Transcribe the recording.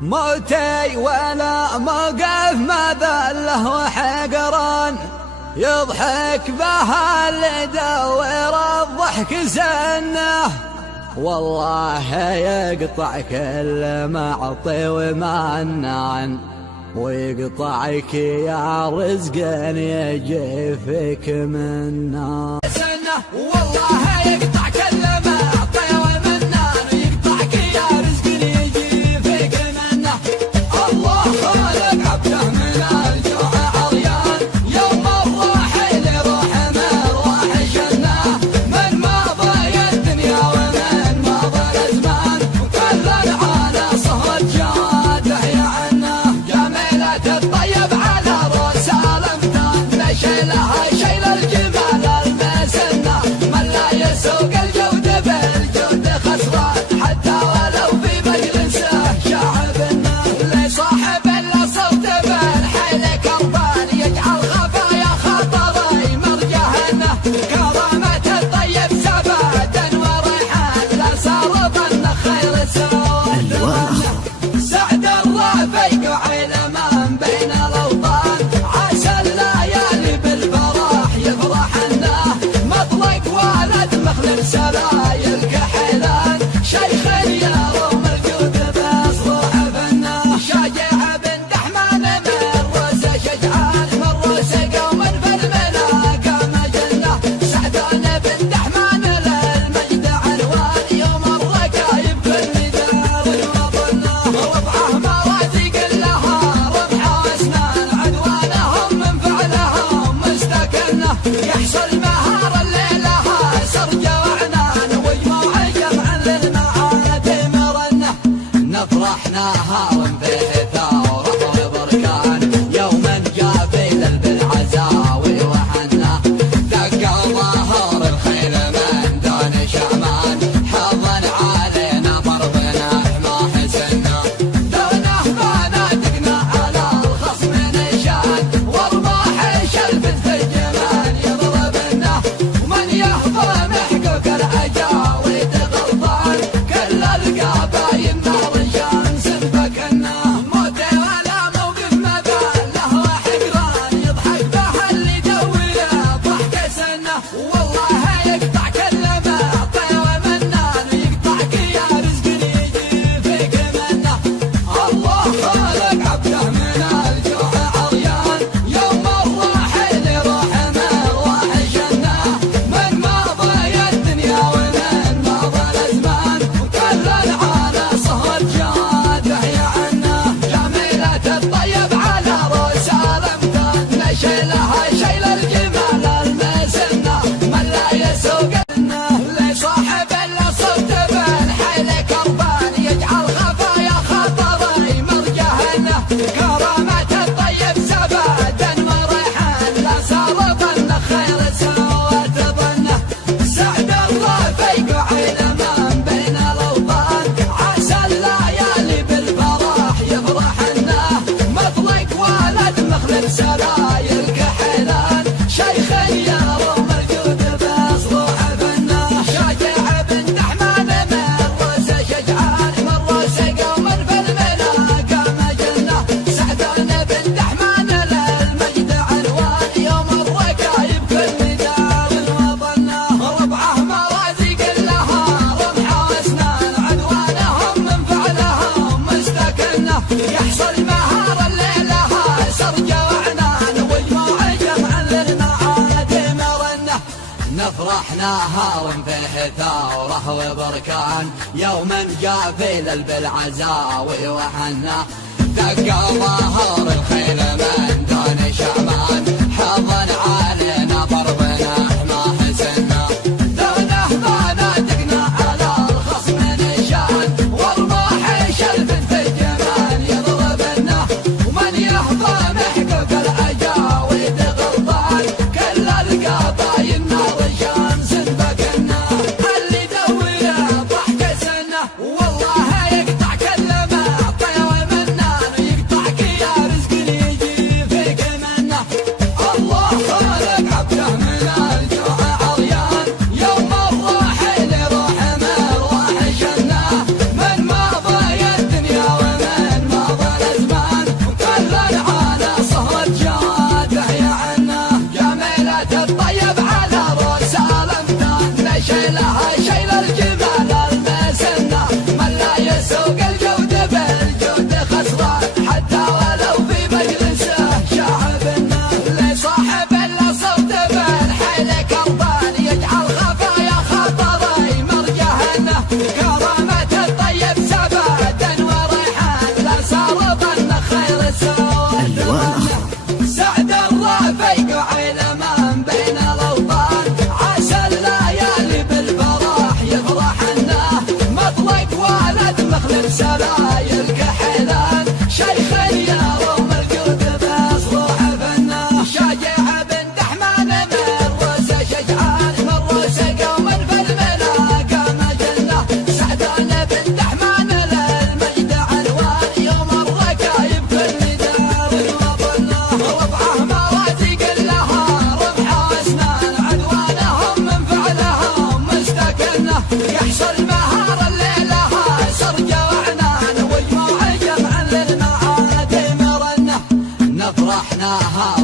موتي ولا موقف ما ذله وحقران، يضحك بها اللي دور الضحك سنه، والله يقطع كل معطي ومنان، ويقطعك يا رزق يجي فيك منه سنه، والله يقطع كل معطي ومنان، ويقطعك يا رزق يجي فيك منه. الله خالق عبده من الجوع عريان، يوم الراحل يروح مرواح شنه، من ماضى الدنيا ومن ماضى الازمان، وكل العالم صهر جاده يعنه، جميلة الطيب على رؤوس الامثال، شيلها شيل الجمال المسنه، من لا يسوق الجود بالجود خسران، حتى ولو في مجلسه شعبنا، لصاحب الصوت بالحيل كربان، يجعل خفايا خاطري مرجهنه، كرامة الطيب سبادا وريحان، لا صار ظن خير سواد سعد الرفيق وعلمان بين الاوطان، عسى الليالي بالفرح يفرحنا، مطلق ولد مخلف سلايل كحيلان، شيخ يروم الجود بصروح فنه، شجاع بن دحمان من روس شجعان، من روس قوم في المناقة مجنه، سعدان بن دحمان للمجد عنوان، يوم الركايب كل دار وطنه، ربعه موازيق لها رمح واسنان، عدوانهم من فعلهم مستكنه، يحصل مهار الليلها سرج وعنان، ويجمع جمعا للمعاد مرنه، نفرح نهار به ثوره وبركان، يوما جابيل بالعزاوي وحنا، دق ظهر الخيل من دون شعمان، حظا علينا فرضنا ما حسنا، دونه بنادقنا على الخصم نشان، والرماح شلفت في الجمال يضربنا، ومن يهضم حقوق العجاويد غلطان، كل القبايل نار شمس فكنا، موتي ولا موقف ما له وحقران، يضحك به اللي دوله ضحك سنه، والله يقطع كل معطي ومنان، ويقطعك يا رزق يجي فيك منه. الله خالق عبده من الجوع عريان، يوم الراحل يروح مرواح شنه، من ماضى الدنيا ومن ماضى الازمان، وكل العالم صهر جاده يعنه، جميلة الطيب على رؤوس الامثال، شيلها شيل الجمال المسنه، من لا يسوق لصاحب الصوت بالحيل كربان، يجعل خفايا خاطري مرجهنه، كرامة الطيب سبادا وريحان، لا صار ظن خير سوات ظنه، سعد الرفيق وعلمان بين الاوطان، عسى الليالي بالفرح يفرحنا، مطلق ولد مخلف سلايل كحيلان، شيخ يروم الجود بصروح فنه، شجاع بن دحمان من روس شجعان، من روس قوم في المناقة مجنه، سعدان بن دحمان للمجد عنوان، يوم الركايب كل دار وطنه، ربعه موازيق لها رمح واسنان، عدوانهم من فعلهم مستكنه، يحصل مهار الليلها سرج وعنان، ويجمع جمعا للمعاد مرنه، نفرح نهار به ثوره وبركان، يوما جابيل بالعزاوي وحنا، دق ظهر الخيل من دون شعبان، حظا علينا ضربنا ما حسنا، دونه بنادقنا على الخصم نشان، والرماح شلفت في الجمال يضربنا، ومن يهضم حقوق العجاويد غلطان، كل القبايل نار شمس فكنا، اللي دوله ضحك سنه، والله يقطع كل معطي ومنان، ويقطعك يا رزق يجي فيك منه. الله خالق معناها